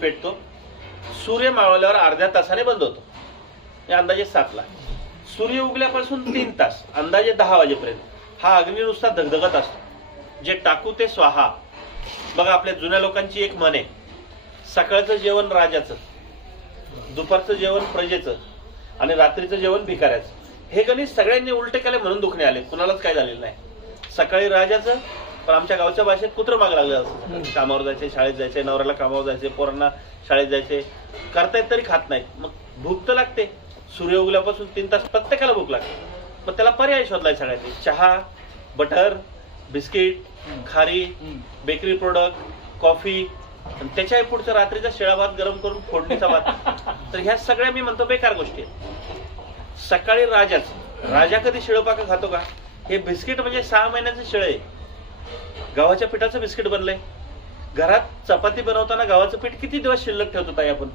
पेटतो, सूर्य मावळल्यावर अर्ध्या तासाने बंद होतो. अंदाजे 7ला. सूर्य उगल्यापासून 3 तास अंदाजे 10 वाजेपर्यंत हा अग्नी नुसता धगधगत असतो. जे टाकू ते स्वाहा. बघा आपल्या जुन्या लोकांची एक म्हण आहे, सकाळचं जेवण राजाचं, दुपारचं जेवण प्रजेचं आणि रात्रीचं जेवण भिकाऱ्याचं. हे गणित सगळ्यांनी उलटे केले म्हणून दुखणे आले, कुणालाच काय झालेलं नाही. सकाळी राजाचं, पण आमच्या गावच्या भाषेत कुत्रं माग लागलं असतं. कामावर जायचे, शाळेत जायचे, नवऱ्याला कामावर जायचे, पोरांना शाळेत जायचे, करतायत तरी खात नाहीत. मग भूक तर लागते. सूर्य उगल्यापासून 3 तास प्रत्येकाला भूक लागते. मग त्याला पर्याय शोधलाय सगळ्यांनी. चहा, बटर, बिस्किट, खारी, बेकरी प्रोडक्ट, कॉफी, आणि त्याच्याही पुढचं रात्रीचा शिळा भात गरम करून फोडणीचा भात. तर ह्या सगळ्या मी म्हणतो बेकार गोष्टी आहेत. सकाळी राजा कधी शिळपाका खातो का? हे बिस्किट म्हणजे 6 महिन्याचं शिळ आहे. गव्हाच्या पिठाचं बिस्किट बनलंय. घरात चपाती बनवताना गव्हाचं पीठ किती दिवस शिल्लक ठेवतो ताई आपण?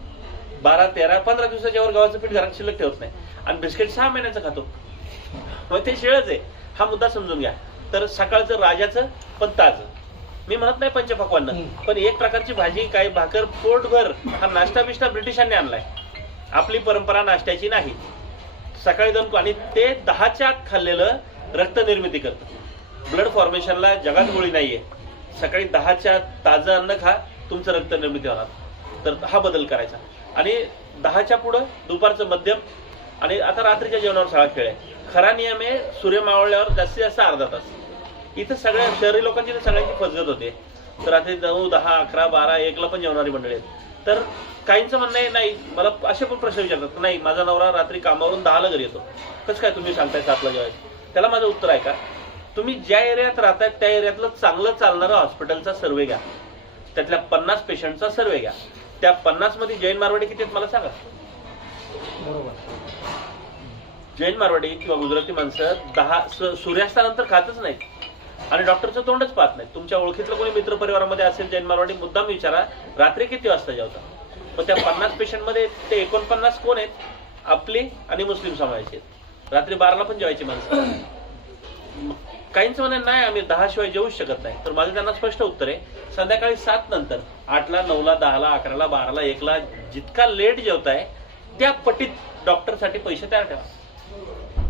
12, 13, 15 दिवसाच्या वर गव्हाचं पीठ घरात शिल्लक ठेवत नाही. आणि बिस्किट 6 महिन्याचं खातो. मग ते शिळच आहे. हा मुद्दा समजून घ्या. तर सकाळचं राजाचं पण ताजं. मी म्हणत नाही पंचपक्वान्न, पण एक प्रकारची भाजी, काही भाकर, पोटभर. हा नाश्ता बिष्टा ब्रिटिशांनी आणलाय. आपली परंपरा नाश्त्याची नाही. सकाळी 2 आणि ते 10च्या आत खाल्लेलं रक्त निर्मिती करतं. ब्लड फॉर्मेशनला जगात गोळी नाहीये. सकाळी 10च्या आत ताजं अन्न खा, तुमचं रक्त निर्मिती होणार. तर हा बदल करायचा. आणि 10च्या पुढं दुपारचं मध्यम, आणि आता रात्रीच्या जेवणावर सगळा खेळ आहे. खरा नियम आहे सूर्य मावळल्यावर जास्तीत जास्त अर्धा तास. इथं सगळ्या शहरी लोकांची तर सगळ्यांची फसगत होते. तर रात्री 9, 10, 11, 12, 1ला पण जेवणारी मंडळी आहेत. तर काहींचं म्हणणं आहे नाही, मला असे पण प्रश्न विचारतात, नाही माझा नवरा रात्री कामावरून 10ला घरी येतो, कसं काय तुम्ही सांगताय 7ला जेवायचं? त्याला माझं उत्तर आहे का, तुम्ही ज्या एरियात राहताय त्या एरियातलं चांगलं चालणारं हॉस्पिटलचा सर्वे घ्या. त्यातल्या 50 पेशंटचा सर्वे घ्या. त्या 50 मध्ये जैन मारवाडी किती आहेत मला सांगा. जैन मारवाडी किंवा गुजराती माणसं सूर्यास्तानंतर खातच नाहीत आणि डॉक्टरचं तोंडच पाहत नाही. तुमच्या ओळखीतलं कोणी मित्र परिवारामध्ये असेल जैन मारवाडी, मुद्दाम विचारा रात्री किती वाजता जेवता. मग त्या 50 पेशंटमध्ये ते 49 कोण आहेत? आपली आणि मुस्लिम समाजाचे आहेत. रात्री 12ला पण जेवायची माणसं. काहींचं म्हणणं नाही आम्ही 10 शिवाय जेवूच शकत नाही. तर माझं त्यांना स्पष्ट उत्तर आहे, संध्याकाळी 7 नंतर 8ला, 9ला, 10ला, 11ला, 12ला, 1ला जितका लेट जेवताय त्या पटीत डॉक्टरसाठी पैसे तयार ठेवा.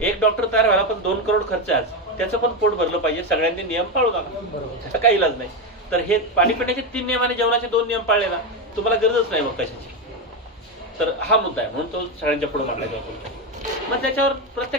एक डॉक्टर तयार व्हायला पण 2 करोड खर्च आहे. त्याचं पण पोट भरलं पाहिजे. सगळ्यांनी नियम पाळू नका, त्याचा काही इलाज नाही. तर हे पाणी पिण्याचे 3 नियम आणि जेवणाचे 2 नियम पाळले ना, तुम्हाला गरजच नाही मग कशाची. तर हा मुद्दा आहे, म्हणून तो सगळ्यांच्या पुढे मांडला जातो. मग त्याच्यावर प्रत्येक